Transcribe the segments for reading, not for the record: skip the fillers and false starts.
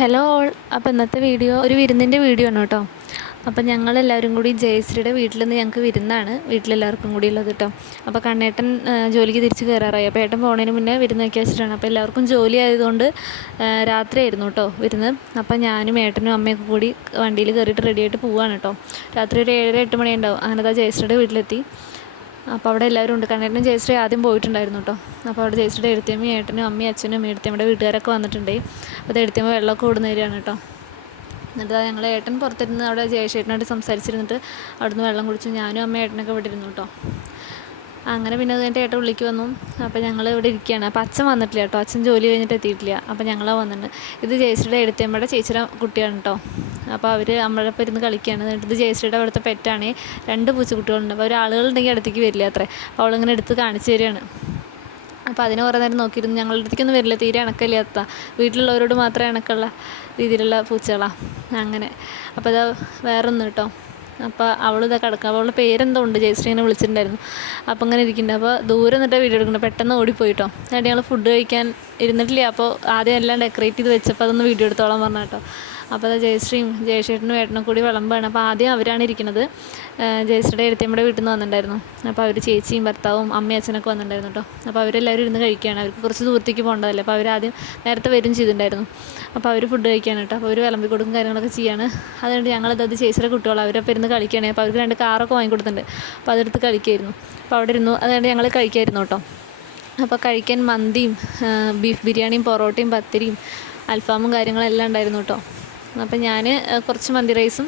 Hello all. അപ്പോൾ ഇന്നത്തെ video ഒരു വിരുന്നിൻ്റെ വീഡിയോ ആണ് കേട്ടോ. അപ്പോൾ ഞങ്ങളെല്ലാവരും കൂടി ജയശ്രീയുടെ വീട്ടിൽ നിന്ന് ഞങ്ങൾക്ക് വിരുന്നാണ്, വീട്ടിലെല്ലാവർക്കും കൂടി ഉള്ളത് കേട്ടോ. അപ്പോൾ കണ്ണേട്ടൻ ജോലിക്ക് തിരിച്ച് കയറാറായി. അപ്പോൾ ഏട്ടൻ പോകുന്നതിന് മുന്നേ വിരുന്ന് വയ്ക്കാൻ വെച്ചിട്ടാണ്. അപ്പോൾ എല്ലാവർക്കും ജോലി ആയതുകൊണ്ട് രാത്രിയായിരുന്നു കേട്ടോ വിരുന്ന്. അപ്പോൾ ഞാനും ഏട്ടനും അമ്മയൊക്കെ കൂടി വണ്ടിയിൽ കയറിയിട്ട് റെഡിയായിട്ട് പോവുകയാണ് കേട്ടോ. രാത്രി ഒരു 7-8 മണി ഉണ്ടാവും. അങ്ങനെ ജയശ്രീയുടെ വീട്ടിലെത്തി. അപ്പോൾ അവിടെ എല്ലാവരും ഉണ്ട്. കണ്ണേട്ടനും ജയശ്രീ ആദ്യം പോയിട്ടുണ്ടായിരുന്നു കേട്ടോ. അപ്പോൾ അവിടെ ജയശ്രീയുടെ എഴുത്തിയമ്മയും ഏട്ടനും അമ്മയും അച്ഛനും എഴുത്തിയമ്മയുടെ വീട്ടുകാരൊക്കെ വന്നിട്ടുണ്ടേ. അപ്പോൾ എഴുത്തിയമ്മ വെള്ളമൊക്കെ ഓടുന്നവരാണ് കേട്ടോ. എന്നിട്ട് ഞങ്ങൾ ഏട്ടൻ പുറത്തിരുന്ന് അവിടെ ജയശേട്ടനായിട്ട് സംസാരിച്ചിരുന്നിട്ട് അവിടുന്ന് വെള്ളം കുടിച്ചു. ഞാനും അമ്മയും ഏട്ടനൊക്കെ ഇവിടെ ഇരുന്നു കേട്ടോ. അങ്ങനെ പിന്നെ അത് കഴിഞ്ഞിട്ട് ഏട്ടൻ വിളിക്ക് വന്നു. അപ്പോൾ ഞങ്ങൾ ഇവിടെ ഇരിക്കുകയാണ്. അപ്പോൾ അച്ഛൻ വന്നിട്ടില്ല കേട്ടോ. അച്ഛൻ ജോലി കഴിഞ്ഞിട്ട് എത്തിയിട്ടില്ല. അപ്പോൾ ഞങ്ങളാ വന്നിട്ടുണ്ട്. ഇത് ജയശ്രീയുടെ എഴുത്തിയമ്മയുടെ ചേച്ചിയുടെ കുട്ടിയാണ് കേട്ടോ. അപ്പോൾ അവർ അമ്മയോടൊപ്പം ഇരുന്ന് കളിക്കുകയാണ്. എന്നിട്ട് ഇത് ജയശ്രീയുടെ അവിടുത്തെ പെറ്റാണ്. 2 പൂച്ചക്കുട്ടികളുണ്ട്. അപ്പോൾ ആളുകളുണ്ടെങ്കിൽ അടുത്തേക്ക് വരില്ല അത്രേ. അപ്പോൾ അവളിങ്ങനെ എടുത്ത് കാണിച്ചു തരികയാണ്. അപ്പോൾ അതിന് കുറേ നേരം നോക്കിയിരുന്നു. ഞങ്ങളുടെ അടുത്തേക്കൊന്നും വരില്ല, തീരെ ഇണക്കമില്ലാത്ത, വീട്ടിലുള്ളവരോട് മാത്രമേ ഇണക്കമുള്ള രീതിയിലുള്ള പൂച്ചകളാണ് അങ്ങനെ. അപ്പോൾ അത് വേറൊന്ന് കേട്ടോ. അപ്പോൾ അവളിതാ കിടക്കുക. അപ്പോൾ അവളുടെ പേരെന്തോ ഉണ്ട്, ജയശ്രീനെ വിളിച്ചിട്ടുണ്ടായിരുന്നു. അപ്പോൾ ഇങ്ങനെ ഇരിക്കുന്നുണ്ട്. അപ്പോൾ ദൂരെ നിന്നിട്ട് വീഡിയോ എടുക്കുന്നത്, പെട്ടെന്ന് ഓടിപ്പോയിട്ടോ. എന്നിട്ട് ഞങ്ങൾ ഫുഡ് കഴിക്കാൻ ഇരുന്നിട്ടില്ല. അപ്പോൾ ആദ്യം എല്ലാം ഡെക്കറേറ്റ് ചെയ്ത് വെച്ചപ്പോൾ അതൊന്ന് വീഡിയോ എടുത്തോളാൻ പറഞ്ഞു കേട്ടോ. അപ്പോൾ അത് ജയശ്രീയും ജയശേട്ടനും ഏട്ടനും കൂടി വിളമ്പാണ്. അപ്പോൾ ആദ്യം അവരാണ് ഇരിക്കുന്നത്. ജയശ്രീയുടെ എഴുത്തിയമ്മയുടെ വീട്ടിൽ നിന്ന് വന്നിട്ടുണ്ടായിരുന്നു. അപ്പോൾ അവർ ചേച്ചിയും ഭർത്താവും അമ്മയും അച്ഛനൊക്കെ വന്നിട്ടുണ്ടായിരുന്നു കേട്ടോ. അപ്പോൾ അവരെല്ലാവരും ഇരുന്ന് കഴിക്കുകയാണ്. അവർക്ക് കുറച്ച് ദൂരത്തേക്ക് പോകേണ്ടതല്ലേ. അപ്പോൾ അവരാദ്യം നേരത്തെ വരും ചെയ്തിട്ടുണ്ടായിരുന്നു. അപ്പോൾ അവർ ഫുഡ് കഴിക്കുകയാണ് കേട്ടോ. അപ്പോൾ അവർ വിളമ്പി കൊടുക്കും കാര്യങ്ങളൊക്കെ ചെയ്യാണ്. അതുകൊണ്ട് ഞങ്ങളത് ചേച്ചിയുടെ കുട്ടികളോ അവരപ്പോൾ ഇരുന്ന് കളിക്കുകയാണ്. അപ്പോൾ അവർക്ക് 2 കാറൊക്കെ വാങ്ങിക്കൊടുത്തിട്ടുണ്ട്. അപ്പോൾ അതെടുത്ത് കളിക്കുമായിരുന്നു. അപ്പോൾ അവിടെ ഇരുന്നു. അതുകൊണ്ട് ഞങ്ങൾ കഴിക്കായിരുന്നു കേട്ടോ. അപ്പോൾ കഴിക്കാൻ മന്തിയും ബീഫ് ബിരിയാണിയും പൊറോട്ടയും പത്തിരിയും അൽഫാമും കാര്യങ്ങളെല്ലാം ഉണ്ടായിരുന്നു കേട്ടോ. അപ്പോൾ ഞാൻ കുറച്ച് മന്തി റൈസും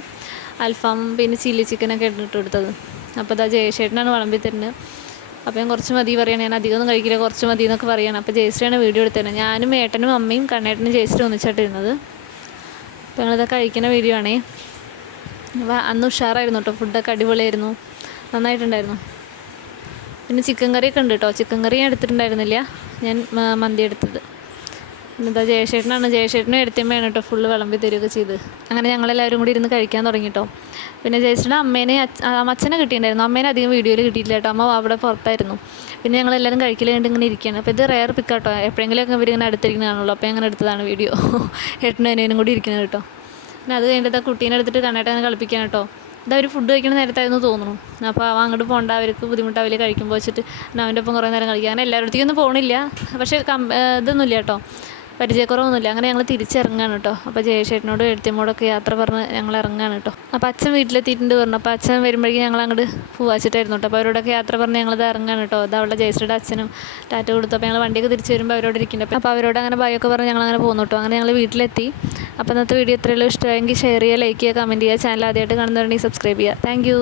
അൽഫാമും പിന്നെ ചില്ലി ചിക്കനൊക്കെ ഇട്ട് കൊടുത്തത്. അപ്പോൾ അതാ ജയശേട്ടനാണ് വിളമ്പി തരുന്നത്. അപ്പോൾ ഞാൻ കുറച്ച് മതി പറയുകയാണ്. ഞാൻ അധികമൊന്നും കഴിക്കില്ല, കുറച്ച് മതി എന്നൊക്കെ പറയുകയാണ്. അപ്പോൾ ജയശ്രീയാണ് വീഡിയോ എടുത്തത്. ഞാനും ഏട്ടനും അമ്മയും കണ്ണേട്ടനും ജയശ്രീ ഒന്നിച്ചിട്ടിരുന്നത്. അപ്പോൾ ഞങ്ങളിതൊക്കെ കഴിക്കുന്ന വീഡിയോ ആണേ. അപ്പോൾ അന്ന് ഉഷാറായിരുന്നു കേട്ടോ. ഫുഡൊക്കെ അടിപൊളിയായിരുന്നു, നന്നായിട്ടുണ്ടായിരുന്നു. പിന്നെ ചിക്കൻ കറിയൊക്കെ ഉണ്ട് കേട്ടോ. ചിക്കൻ കറി ഞാൻ എടുത്തിട്ടുണ്ടായിരുന്നില്ല, ഞാൻ മന്തി എടുത്തത്. എന്താ ജയശേട്ടനും എടുത്തമ്മയാണ് കേട്ടോ ഫുള്ള് വിളമ്പി തരികയൊക്കെ ചെയ്ത്. അങ്ങനെ ഞങ്ങളെല്ലാവരും കൂടി ഇരുന്ന് കഴിക്കാൻ തുടങ്ങി കേട്ടോ. പിന്നെ ജയശ്രീയുടെ അമ്മേനെ അച്ഛനെ കിട്ടിയിട്ടുണ്ടായിരുന്നു. അമ്മേനെ അധികം വീഡിയോയിൽ കിട്ടിയിട്ടില്ല കേട്ടോ. അമ്മ അവിടെ പുറത്തായിരുന്നു. പിന്നെ ഞങ്ങളെല്ലാവരും കഴിക്കൽ കണ്ട് ഇങ്ങനെ ഇരിക്കുകയാണ്. അപ്പോൾ ഇത് റെയർ പിക്ക് കേട്ടോ. എപ്പോഴെങ്കിലുമൊക്കെ ഇവരിങ്ങനെ അടുത്തിരിക്കുന്നതാണല്ലോ. അപ്പോൾ അങ്ങനെ എടുത്തതാണ് വീഡിയോ. ഏട്ടനും അനിയനും കൂടി ഇരിക്കുന്നത് കേട്ടോ. പിന്നെ അത് കഴിഞ്ഞിട്ട് കുട്ടീനെ എടുത്തിട്ട് കണ്ണേട്ടനെ കളിപ്പിക്കാൻ കേട്ടോ. ഇതവർ ഫുഡ് കഴിക്കുന്ന നേരത്തായിരുന്നു തോന്നുന്നു. അപ്പോൾ അങ്ങോട്ട് പോകണ്ട, അവർക്ക് ബുദ്ധിമുട്ടാവില്ല കഴിക്കുമ്പോൾ വെച്ചിട്ട് അവൻ്റെ ഒപ്പം കുറേ നേരം കളിക്കുക. അങ്ങനെ എല്ലാവരുടെ അടുത്തേക്കൊന്നും പോകണില്ല. പക്ഷേ ഇതൊന്നുമില്ല കേട്ടോ, പരിചയക്കുറവൊന്നുമില്ല. അങ്ങനെ ഞങ്ങൾ തിരിച്ചിറങ്ങാണ് കേട്ടോ. അപ്പോൾ ജയശേട്ടനോടും എഴുത്തിയമ്മോടൊക്കെ യാത്ര പറഞ്ഞ് ഞങ്ങൾ ഇറങ്ങാണ് കേട്ടോ. അപ്പോൾ അച്ഛൻ വീട്ടിലെത്തിയിട്ടുണ്ട് പറഞ്ഞു. അപ്പോൾ അച്ഛൻ വരുമ്പോഴേക്കും ഞങ്ങൾ അങ്ങോട്ട് പോവാച്ചിട്ടായിരുന്നു കേട്ടോ. അപ്പോൾ അവരോടൊക്കെ യാത്ര പറഞ്ഞ് ഞങ്ങളത് ഇറങ്ങാണ് കേട്ടോ. അത് അവളുടെ ജയശ്രീയുടെ അച്ഛനും ടാറ്റ കൊടുത്തു. അപ്പോൾ ഞങ്ങൾ വണ്ടിയൊക്കെ തിരിച്ച് വരുമ്പോൾ അവരോട് ഇരിക്കുന്നുണ്ട്. അപ്പോൾ അവരോട് അങ്ങനെ ബായൊക്കെ പറഞ്ഞ് ഞങ്ങളങ്ങനെ പോകുന്നു കേട്ടോ. അങ്ങനെ ഞങ്ങൾ വീട്ടിലെത്തി. അപ്പോൾ ഇന്നത്തെ വീഡിയോ ഇത്രയുള്ളൂ. ഇഷ്ടമായെങ്കിൽ ഷെയർ ചെയ്യുക, ലൈക്ക് ചെയ്യുക, കമൻറ്റ് ചെയ്യുക. ചാനൽ ആദ്യമായിട്ട് കാണുന്നവരുണ്ടെങ്കിൽ സബ്സ്ക്രൈബ് ചെയ്യുക. താങ്ക്